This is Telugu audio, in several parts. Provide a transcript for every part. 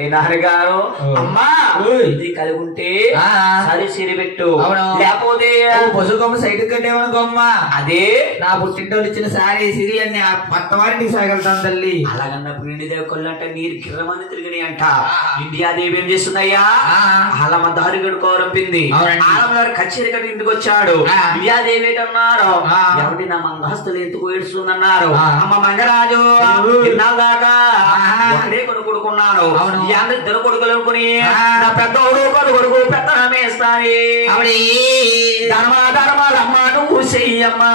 నాన్నగారు అమ్మా ఇది కలిగి ఉంటే సరి సిరి పెట్టు లేకపోతే పశుకొమ్మ సైడ్ కట్టేమనుకోమ్మ అదే నా పుట్టింటోళ్ళు ఇచ్చిన సారీ సిరి అని పత్తవారింటికి సాగలుగుతాను తల్లి. అలాగన్నప్పుడు ఇండియాదేవి కొల్లంటే నీరు గిర్రమని తిరిగినాయి అంట. ఇండియాదేవి ఏం చేస్తుందయ్యా ఆలమ్మ దారి గడుకోరంపింది. ఆలమ్మ గారు కచేరి కట్టి ఇంటికి వచ్చాడు. ఇండియాదేవి ఏంటన్నారు ఎవరి నా మంగహస్తులు ఎందుకు ఏడుస్తుందన్నారు. అమ్మ మంగరాజు తిన్నాళ్ళ దాకా ఒకడే కొనుక్కున్నాను ఇద్దరు కొడుకులు అనుకుని నా పెద్దోడు కొడుకు పెత్తనమేస్తాని ధర్మ ధర్మాలమ్మ నువ్వు చెయ్యమ్మా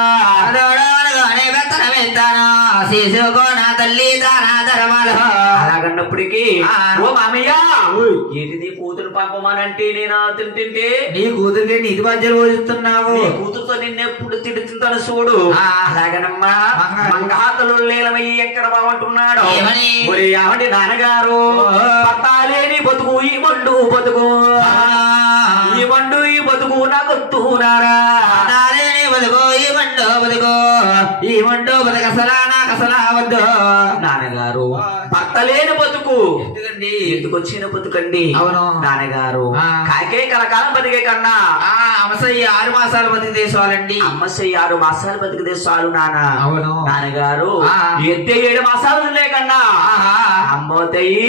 పెత్తనమేస్తాను శిశుకో నా తల్లి దానా ధర్మాలు. అలాగన్నప్పటికీ ఓ మామయ్య ఏంటి నీ కూతురు పంపమానంటే నేను తింటే నీ కూతురికి నీతి బాధ్యతలు పోషిస్తున్నావు. నీ కూతురుతో నిన్నెప్పుడు తిడుతుంటాను చూడు. అలాగనమ్మా మంగాతలు లేలమయ్యి ఎక్కడ బాగుంటున్నాడు ఏమండి నాన్నగారు పట్టాలేని బతుకు ఈ మండు బతుకు ఈ మండు ఈ బతుకు నాకు తూనారా బతుకు ఈ మండు బతుకు ఈ మండు బతుకు అసలా నాకు అసలా వద్దు. నాన్నగారు భర్తలేని బతుకు ఎందుకు వచ్చిన బతుకండి. అవును నాన్నగారు కాకే కలకాలం బతికే కన్నా అమ్మసయ్య 6 మాసాలు బతికితే చాలండి. అమ్మసయ్య 6 మాసాలు బతికితే చాలు నాన్న. అవును నాన్నగారు ఎత్తే 7 మాసాలు లేకన్నా అమ్మవుతాయి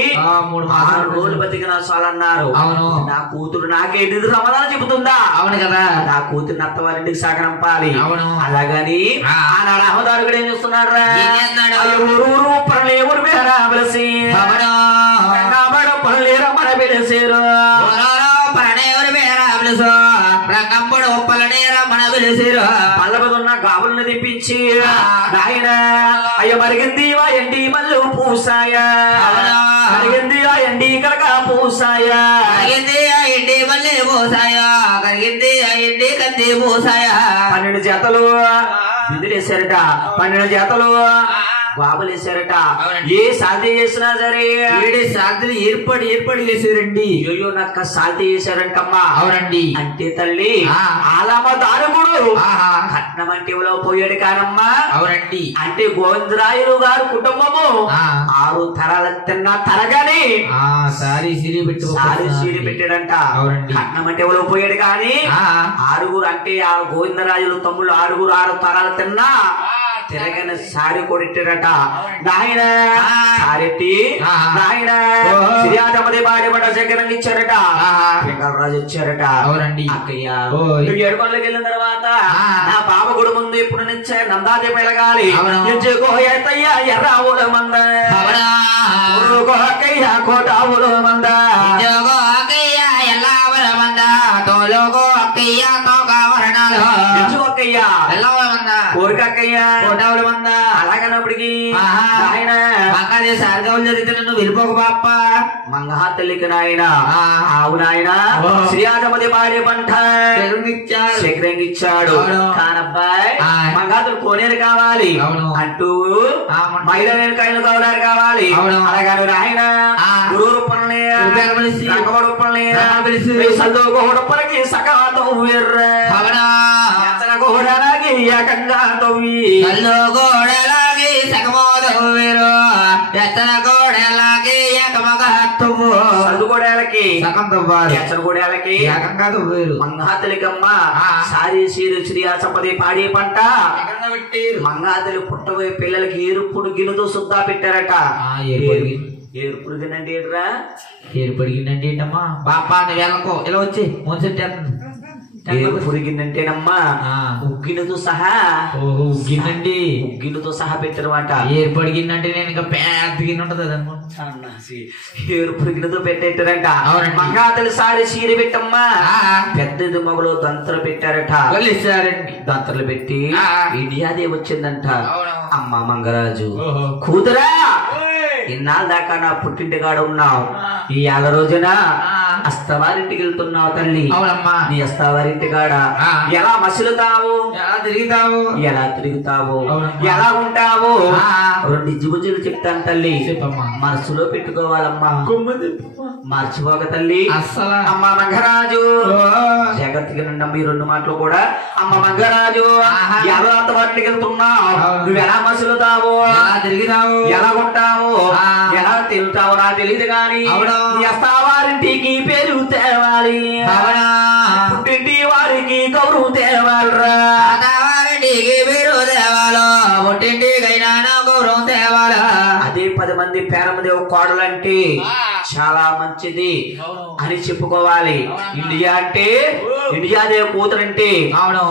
3 రోజులు బతికిన చాలన్నారు. అవును నా కూతురు నాకేంటి సమాధానం చెబుతుందా. అవును కదా నా కూతురు అత్తవారింటికి సాగనంపాలి. అవును అలాగని ఆనాడు అహ్మదారు కూడా ఏం చేస్తున్నాడు ఊరు పనులు ఎవరు పేరా పిలిచి పనులేరా మన పిలిచారు రంగంపడు ఒప్పలనేరా మన పిలిచారు పల్లబదున్న గాబులను తెప్పించి నాయన అయ్యో మరిగింది ఎండి మల్లు పూసాయా కరిగింది ఎండి కలక పూసాయా కరిగింది ఎండి మల్లె పూసాయా కరిగింది ఎండి కంది పూసాయా 12 జతలు బిందులేశారట 12 జతలు బాబులేశారట. ఏ సాధ్య చేసినా సరే 7 సాధ్యలు ఏర్పడి చేశారండి. అయ్యో నక్క సాధ్య చేశారంటమ్మా. అవునండి అంటే తల్లి ఆలమ్మ దారుగుడు కట్నం అంటే ఎవరో పోయాడు కానమ్మా. అవునండి అంటే గోవిందరాయులు గారు కుటుంబము 6 తరాల తిన్న తరగాని సారీ సిరి పెట్టాడంట. కట్నం అంటే ఎవరో పోయాడు కానీ 6 అంటే ఆ గోవిందరాయులు తమ్ముళ్ళు 6 తరాల తిన్నా తిరగని సారి కొట్టాడట. నాయన సారెట్టి నాయన శ్రీయాదమది బాడేపడ్డ చక్కెరని ఇచ్చారట. రాజు వచ్చారట. అవునండి అక్కయ్య 7 కొండలకు వెళ్ళిన తర్వాత నా బాబ గుడి ముందు ఇప్పుడు నుంచే నందాదేవి వెళ్ళగాలి ఎత్తయ్యా ఎర్రావుల మంద అక్కయ్య కోటావుల మంద ఎల్లావుల మంద తోలోగో అక్కయ్య తోకావరణాలు అక్కయ్య కోరికక్కయ్య కోటావుల మంద అలాగన్నప్పటికీ ఆయన మంగాదే సార్గవులు జరిగితే నువ్వు వెళ్ళిపోక బాప్ప మంగహ తల్లికి నాయన ఆవు నాయన శ్రీయాదమది పాడే పంట శేఖరంగిచ్చాడు. కానబ్బాయి మంగాతులు కోనేరు కావాలి అంటూ మహిళలు కాయలు కావాలి. అలాగని రాయన గురువు పనులే సల్లుపలకి సకాతో గోడలాగి ఏకంగా తవ్వి గోడలాగి సగమోదవ్వేరు ఎత్తన గోడలాగి ఏకమగ తవ్వు సల్లు గోడలకి సగం తవ్వాలి ఎత్తన గోడలకి ఏకంగా తవ్వేరు. మంగాతలికమ్మ సారీ సీరు శ్రీయాసపది పాడే పంట మంగాతలి పుట్టబోయే పిల్లలకి ఏరుపుడు గిన్నెతో సుద్దా పెట్టారట. ఏరుపుడు గిన్నె అంటే ఏంట్రా ఏరుపడిగిందంటే ఏంటమ్మా బాపా నువ్వు వెళ్ళకో ఇలా వచ్చి ముంచెట్టు పురిగిందంటేనమ్మా ఉగ్గినతో సహా ఉగ్గిందండి ఉగ్గినతో సహా పెట్టారన్నమాట. ఏర్పడిగిందంటే నేను ఇంకా పెద్ద గిన్నె ఉంటది అనుకుంటా ఏరు పురిగినతో పెట్టేటారంట. మంగాతలు సారి చీర పెట్టమ్మా పెద్దది మొగలు దంతలు పెట్టారట. దంతలు పెట్టి ఇండియాదే వచ్చిందంట. అమ్మ మంగరాజు కూతురా ఇన్నాళ్ళ దాకా నా పుట్టింటికాడ ఉన్నావు. ఈ 6 రోజున అస్తవారింటికి వెళ్తున్నావు తల్లి. అవునమ్మా నీ అస్తవారింటి కాడ ఎలా మసులుతావు ఎలా తిరుగుతావు ఎలా ఉంటావు 2 జిబుజులు చెప్తాను తల్లి. మనసులో పెట్టుకోవాలమ్మా మర్చిపోక తల్లి. అమ్మ మంగరాజు జాగ్రత్తగా నుండి ఈ 2 మాటలు కూడా. అమ్మ మంగరాజు ఎలా అత్తవారింటికి వెళ్తున్నావు నువ్వు ఎలా మసులుతావు ఎలా ఉంటావు ఎలా తింటావో నాకు తెలియదు గాని వారింటికి పేరు తేవాలి పుట్టింటి వారికి గౌరవం తేవాలరా వారింటికి పేరు తేవాలో పుట్టింటికైనా గౌరవం తేవాలా అదే 10 మంది పేరమదేవు కోడలంటే చాలా మంచిది అని చెప్పుకోవాలి ఇండియా అంటే ఇండియా దేవి కూతురంటే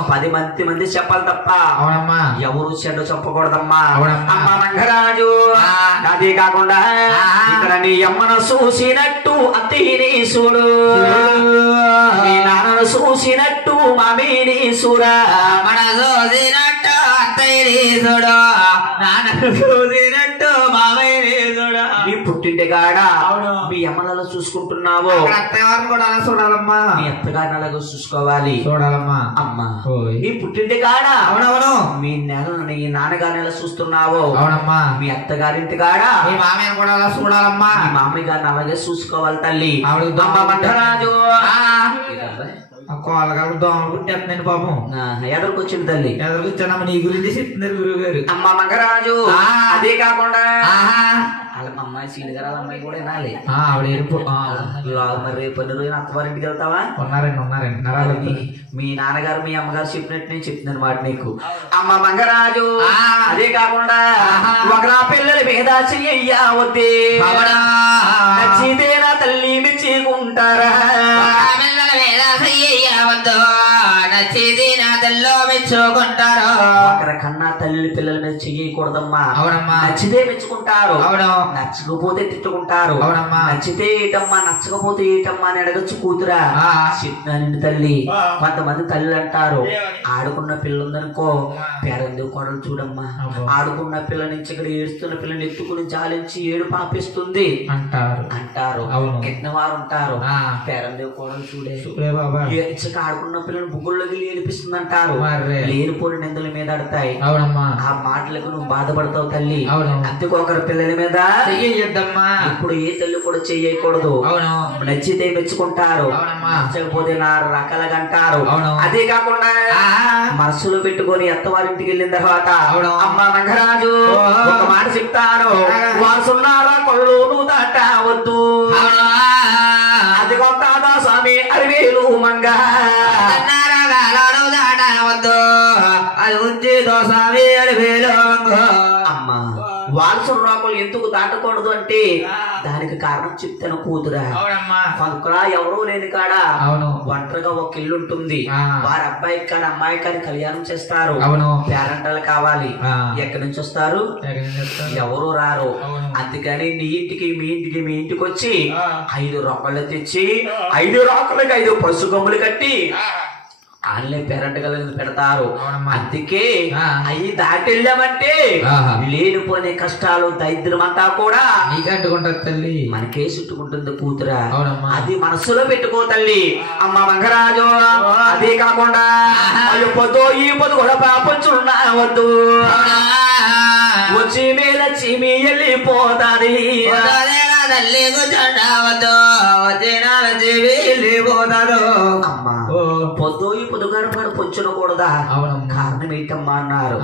10 మంది చెప్పాలి తప్ప ఎవరు చెడ్డ చెప్పకూడదమ్మా అమ్మ మంగరాజు అదే కాకుండా ఇక్కడ నీ అమ్మను చూసినట్టు అత్తయ్యని చూడు నీ నాన్నను చూసినట్టు మామీని చూడా మన చూసినట్టు అత్తయ్యని చూడు నాన్నను చూసినట్టు మామయ్యని చూడు నీ పుట్టింటి కాడ మీ అమ్మలలో చూసుకుంటున్నావు అత్తగారిని కూడా అలా చూడాలమ్మా మీ అత్తగారిని అలాగ చూసుకోవాలి చూడాలమ్మా అమ్మా నీ పుట్టింటి కాడ అవునవును మీ నీ నాన్నగారిని ఎలా చూస్తున్నావు అవునమ్మా మీ అత్తగారింటి కాడ మీ మామయ్యని కూడా అలా చూడాలమ్మా మీ మామయ్య గారిని అలాగే చూసుకోవాలి తల్లి అమ్మ మంటరాజు కోలగారు దోమలు కుట్టేస్తున్నాను పాపం ఎదురుకొచ్చింది తల్లి ఎదురుకొచ్చానమ్మ నీ గురించి చెప్తున్నారు గురువు గారు అమ్మ మంగరాజు అదే కాకుండా వాళ్ళ అమ్మాయి సీని గారు వాళ్ళ అమ్మాయి కూడా వినాలి మరి రేపు రోజున అత్తవారింటికి వెళ్తావా ఉన్నారండి మీ నాన్నగారు మీ అమ్మగారు చెప్పినట్టు నేను చెప్తున్నాను మాట నీకు అమ్మ మంగరాజు అదే కాకుండా ఒకరా పిల్లల మీద చెయ్యవద్దే నచ్చితేనా తల్లి మెచ్చుకుంటారా మెచ్చుకుంటారు ఒకరి కన్నా తల్లి పిల్లల మీద చెయ్యకూడదమ్మా అవునమ్మా నచ్చితే మెచ్చుకుంటారు అవును నచ్చకపోతే తిట్టుకుంటారు అవునమ్మా నచ్చితే ఏటమ్మా నచ్చకపోతే ఏటమ్మా అని అడగచ్చు కూతురా చిన్నానండి తల్లి కొంతమంది తల్లి అంటారు ఆడుకున్న పిల్ల ఉందనుకో పేరంది కొడలు చూడమ్మా ఆడుకున్న పిల్ల నుంచి ఇక్కడ ఏడుస్తున్న పిల్లని ఎత్తుకుని జాలించి ఏడు పాపిస్తుంది అంటారు కిట్నవారు ఉంటారు పేరందేవి కోడలు చూడే ఇచ్చక ఆడుకున్న పిల్లని బుగ్గుల్లోకి ఏడిపిస్తుంది అంటారు లేనిపోని నిందల మీద ఆడతాయి ఆ మాటలకు నువ్వు బాధపడతావు తల్లి అందుకొకరు పిల్లల మీద ఇప్పుడు ఏ తల్లి కూడా చెయ్యకూడదు నచ్చితే మెచ్చుకుంటారు నచ్చకపోతే నా రకాలుగా అంటారు అదే కాకుండా మనసులో పెట్టుకొని అత్తవారింటికి వెళ్ళిన తర్వాత అమ్మ రంగరాజు ఒక మాట చెప్తాను వాసున్నారా కొళ్ళు నువ్వు దాటవద్దు అది కొంత స్వామి అరివేలు మంగ దాటవద్దు అది ఉంచి స్వామి అరివేలు అమ్మా వారసు రాకులు ఎందుకు దాటకూడదు అంటే దానికి కారణం చెప్తాను కూతురా పక్కన ఎవరూ లేని కాడ ఒంటరిగా ఒక ఇల్లు ఉంటుంది వారి అబ్బాయికి కానీ అమ్మాయికి కానీ కళ్యాణం చేస్తారు పేరెంటాలు కావాలి ఎక్కడి నుంచి వస్తారు ఎవరు రారు అందుకని నీ ఇంటికి మీ ఇంటికి వచ్చి 5 రొక్కలు తెచ్చి 5 రొక్కలకి 5 పసుపు గమ్ములు కట్టి ఆన్లైన్ పేరెంట్ కలిసి పెడతారు అందుకే అవి దాటెళ్ళామంటే లేనిపోయిన కష్టాలు దరిద్రం అంతా కూడా నీకంటుకుంటారు తల్లి మనకే చుట్టుకుంటుంది కూతురా అది మనసులో పెట్టుకో తల్లి అమ్మ మంగరాజు అదే కాకుండా పొద్దు ఈ పొద్దు కూడా పాపంచున్నావద్దు వచ్చి మేల చీమి వెళ్ళిపోతాది తల్లి కూర్చోవద్దు వెళ్ళిపోతారు అమ్మా పొద్దు పొద్దు గడపడ పొంచునకూడదా కారణం ఏంటమ్మా అన్నారు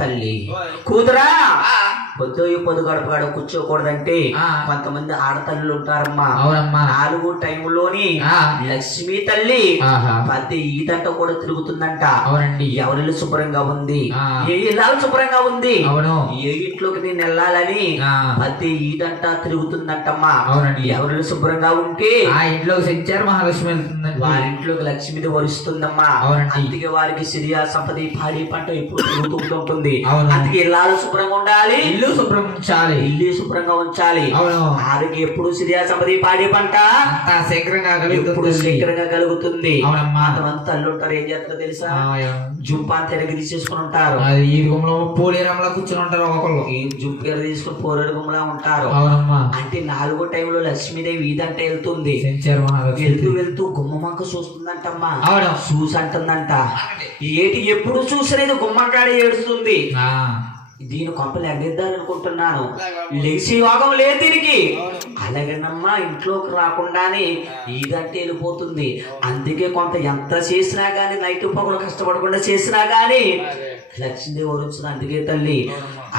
తల్లి కూతురా పొద్దు పొద్దు గడప కూర్చోకూడదంటే కొంతమంది ఆడతల్లులు ఉంటారమ్మా 4 టైములోని లక్ష్మీ తల్లి ప్రతి ఈదంట కూడా తిరుగుతుందంట ఎవరిల్లు శుభ్రంగా ఉంది ఏ ఇల్లాలు శుభ్రంగా ఉంది ఏ ఇంట్లోకి నేను వెళ్ళాలని ప్రతి ఈదంట తిరుగుతుందంటమ్మా ఎవరిల్లు శుభ్రంగా ఉంటే ఆ ఇంట్లోకి సెంచారు మహాలక్ష్మి వెళ్తుందండి వారింట్లోకి లక్ష్మిది వరుస్తుందమ్మా అందుకే వారికి సిరియా సంపద పాడి పంట ఎప్పుడు తిరుగుతూ ఉంటుంది అందుకే ఇల్లాలు శుభ్రంగా ఉండాలి ఇల్లు శుభ్రంచాలి ఇల్లు శుభ్రంగా ఉంచాలి వారికి ఎప్పుడు సిరియా సంపద పాడి పంట శీఘ్రంగా కలుగుతుంది అంతమంది తల్లు ఉంటారు ఏం చేస్తారో తెలుసా జుంపాన్ తిరిగి తీసేసుకుని ఉంటారు ఈ గుమ్మలో పోలేరంలా కూర్చొని ఉంటారు ఒకళ్ళు ఈ జుంపు తీసుకుని పోలేరు గుమ్మలా ఉంటారు అంటే 4 టైంలో లక్ష్మీదేవి ఈదంట వెళ్తుంది వెళ్తూ గుమ్మమంక చూస్తుందంటమ్మా చూసి అంటుందంట ఏటి ఎప్పుడు చూసినది గుమ్మకాడ ఏడుస్తుంది దీని కొంపలు ఎగ్గేద్దాను అనుకుంటున్నాను లేచి యోగం లేదు దీనికి అలాగేనమ్మా ఇంట్లోకి రాకుండానే ఈగంటే వెళ్ళిపోతుంది. అందుకే కొంత ఎంత చేసినా గానీ నైట్ పగలు కష్టపడకుండా చేసినా గానీ లక్ష్మీదేవి వచ్చింది. అందుకే తల్లి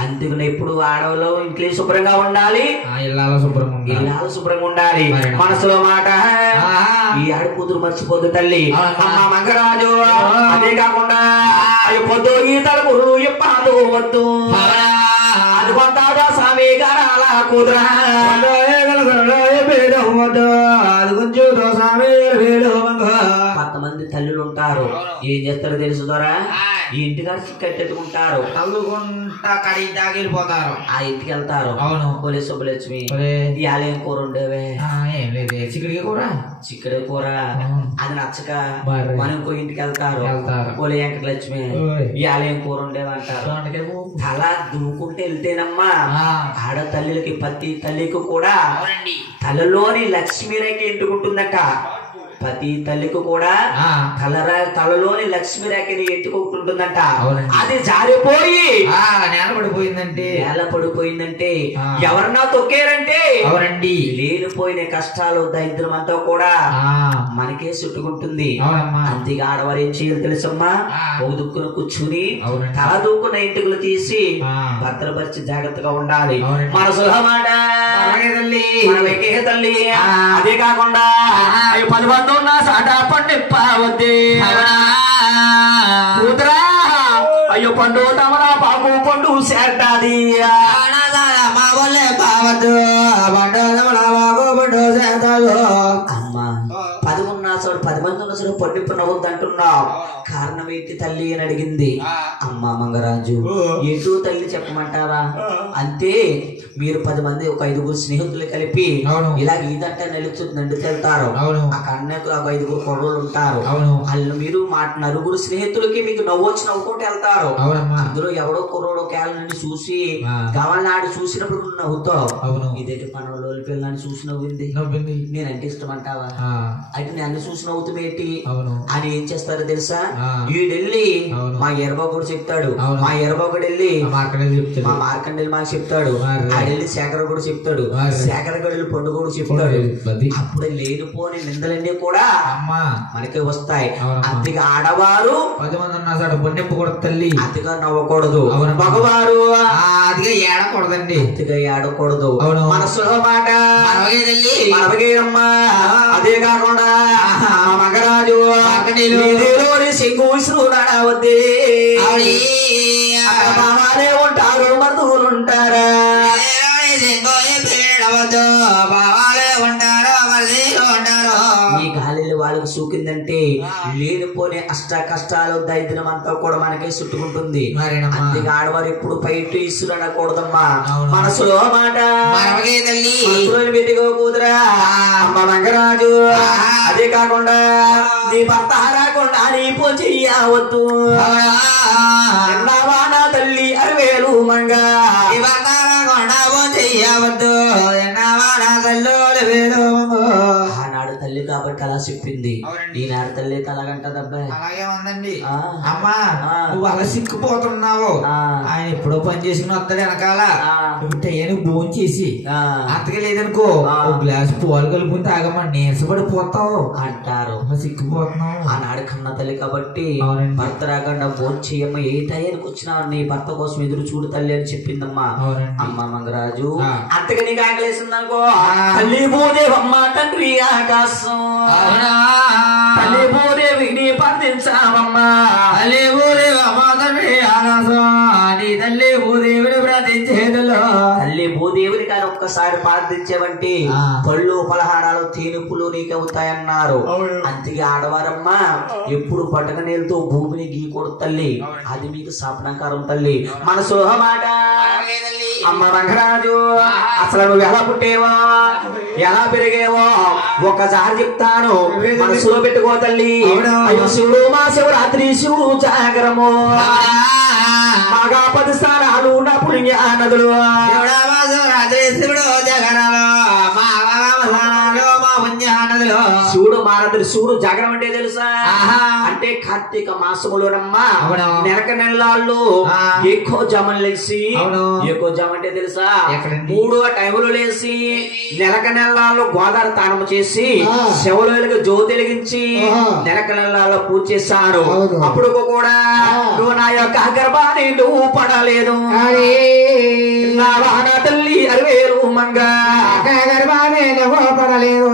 అందుకని ఎప్పుడు ఆడవాళ్ళు ఇంట్లో శుభ్రంగా ఉండాలి, ఇల్లాలు శుభ్రంగా ఉండాలి. మనసులో మాట ఈ ఆడ కూతురు మర్చిపోద్దు తల్లి. అమ్మ మంగరాజు అదే కాకుండా పొద్దు ఈ తలుపులు ఇప్పాదు వద్దు అది కొంత స్వామి గారాల కూతురా కొంతమంది తల్లులు ఉంటారు, ఏం చేస్తారో తెలుసు ద్వారా ఈ ఇంటికాడ కట్టెట్టుకుంటారు, తల్లుకుంటా కడిగి తాగిపోతారు, ఆ ఇంటికి వెళ్తారు. అవును పోలే శుభలక్ష్మి ఇవాళేం కూర ఉండేవే, ఏం లేదు చిక్కడి కూర చిక్కడి కూర అది నచ్చక మనం ఇంకో ఇంటికి వెళ్తారు. పోలే వెంకటలక్ష్మి ఇవాళేం కూర ఉండేవంటారు. తల దువ్వుకుంటే వెళ్తేనమ్మా ఆడ తల్లికి ప్రతి తల్లికి కూడా తలలోని లక్ష్మీరేఖ ఎంటుకుంటుందట. ప్రతి తల్లికి కూడా తలలోని లక్ష్మీ రేఖని ఎత్తుకుంటుందంట. అది జారిపోయి నేల పడిపోయిందంటే ఎవరన్నా తొక్కారంటే అవరండి లేనిపోయిన కష్టాలు దరిద్రం అంతా కూడా మనకే చుట్టుకుంటుంది. అందుకే ఆడవారు ఏం చేయాలి తెలుసమ్మా, ఒక దుక్కును కూర్చుని తల దూకున్న ఇంటికలు తీసి భద్రపరిచి జాగ్రత్తగా ఉండాలి. మనసులో మాట తల్లి. అదే కాకుండా 10 మంది ఉన్న సాట పండిప్పవద్దే కూతురా అయ్యో పండు తమరా బాబు పండు సేటాది మా వల్లే బావద్దు అమ్మా 10 ఉన్న చోటు 10 మంది ఉన్న చోటు పండిప్పు నవ్వద్దు అంటున్నావు. కారణం ఏంటి తల్లి అని అడిగింది. అమ్మా మంగరాజు ఎటు తల్లి చెప్పమంటావా అంతే. మీరు 10 మంది ఒక 5గురు స్నేహితులు కలిపి ఇలా ఈదంటే నడుకెళ్తారు. ఆ కన్నకు 5గురు కొర్రోళ్ళు ఉంటారు. వాళ్ళు మీరు నలుగురు స్నేహితులకి మీకు నవ్వొచ్చి నవ్వుకుంటూ వెళ్తారు. అందులో ఎవడో కుర్రోడు కేళ్ళ నుండి చూసి గవల్నాడు చూసినప్పుడు నవ్వుతావు. ఇదేంటి పనులు పిల్లని చూసి నవ్వింది, నేనంటే ఇష్టమంటావా అయితే నన్ను చూసి నవ్వుతుమేంటి అని ఏం చేస్తారో తెలుసా, వీడెళ్ళి మా ఎర్రబాగుడు చెప్తాడు, మా ఎర్రబాగుడు వెళ్ళి మా మార్కండెల్లి మాకు చెప్తాడు, ఆడెళ్ళి శేఖర కూడా చెప్తాడు, శేఖర గడు పండు కూడా చెప్తాడు. అప్పుడు లేనిపోని నిందలన్నీ కూడా మనకి వస్తాయి. అందుకే ఆడవారు 10 మంది ఉన్నా పొన్నెప్పు కూడా తల్లి అతిగా నవ్వకూడదు, మగవారు అతిగా ఏడకూడదండి, అతిగా ఏడకూడదు. మనసులో మాట మనవగేనమ్మా. అదే కాకుండా మగరాజు సింగు విసురునాడవద్దే బావాలే ఉంటారు బంధువులు ఉంటారా ఈ గాలిలో వాళ్ళకి సూకిందంటే లేనిపోనే అష్ట కష్టాలు దరిద్రం అంతా కూడా మనకే చుట్టుకుంటుంది. అందుకే ఆడవారు ఎప్పుడు బయట ఇసురు అనకూడదమ్మా. మనసులో మాట కూతురా అమ్మ మంగరాజు. అదే కాకుండా నీ భర్త రాకుండా నీ పో చెయ్యవద్దు నా తల్లి 60,000 మంగా చెయ్యవద్దు ఆనాడు తల్లి కాబట్టి అలా చెప్పింది. ఈనాడు తల్లి అలాగంటదబ్బాయి అలాగే ఉందండి. అమ్మా నువ్వు అలా సిక్కుపోతున్నావు, ఆయన ఎప్పుడో పని చేసుకుని వస్తాడు వెనకాల టైను భోజనం చేసి అంతగా లేదనుకో గ్లాస్ పాలు కలుపుకుని తాగమ్మా నీరసపడిపోతావు అంటారు. సిక్కుపోతున్నావు. ఆనాడు కన్న తల్లి కాబట్టి భర్త రాకుండా భోజనం చేయమ్మ ఏ టైంకి వచ్చినా నీ భర్త కోసం ఎదురు చూడు తల్లి అని చెప్పిందమ్మా. అమ్మ మంగరాజు అంతగా నీకు ఆకలేసిందనుకో తల్లి భూదేవమ్మ తండ్రి ఆకాశం తల్లి భూదేవి నీ ప్రార్థించామమ్మా తల్లి భూదేవమ్మ తండ్రి ఆకాశం నీ తల్లి భూదేవిని ప్రార్థించేదిలో తల్లి భూదేవిని కానీ ఒక్కసారి ప్రార్థించేవంటే పళ్ళు పలహారాలు తేనుపులు నీకు అవుతాయన్నారు. అందుకే ఆడవారమ్మా ఎప్పుడు పట్టక నీళ్ళతో భూమిని గీకూడదు తల్లి, అది మీకు శాపనకారం తల్లి. మన మాట అమ్మ రంగరాజు అసలు నువ్వు ఎలా పుట్టేవో ఎలా పెరిగేవో ఒక్కసారి చెప్తాను, మనసులో పెట్టుకో తల్లి. అయ్యో శివుడు మా శివరాత్రి శివుడు జాగరము మాగా 10 స్థానాలు నా పుణ్య నదులు శివుడు జగరము మా పుణ్య అన్నదిలో శివుడు మారదుడు శివుడు జాగరం అంటే తెలుసా అంటే కార్తీక మాసములోనమ్మా నెలక నెలల్లో ఎక్కువ జమలు లేసి ఎక్కువ జమ అంటే తెలుసా 3వ టైములో లేసి నెలక నెలల్లో గోదావరి తానం చేసి శివలోకి జ్యోతి వెలిగించి నెలక నెలల్లో పూజ చేశారు అప్పుడు కూడా నువ్వు నా యొక్క గర్భాన్ని నువ్వు పడలేదు నా వాహన తల్లి 60,000 మంగ గర్భాన్ని నువ్వు పడలేదు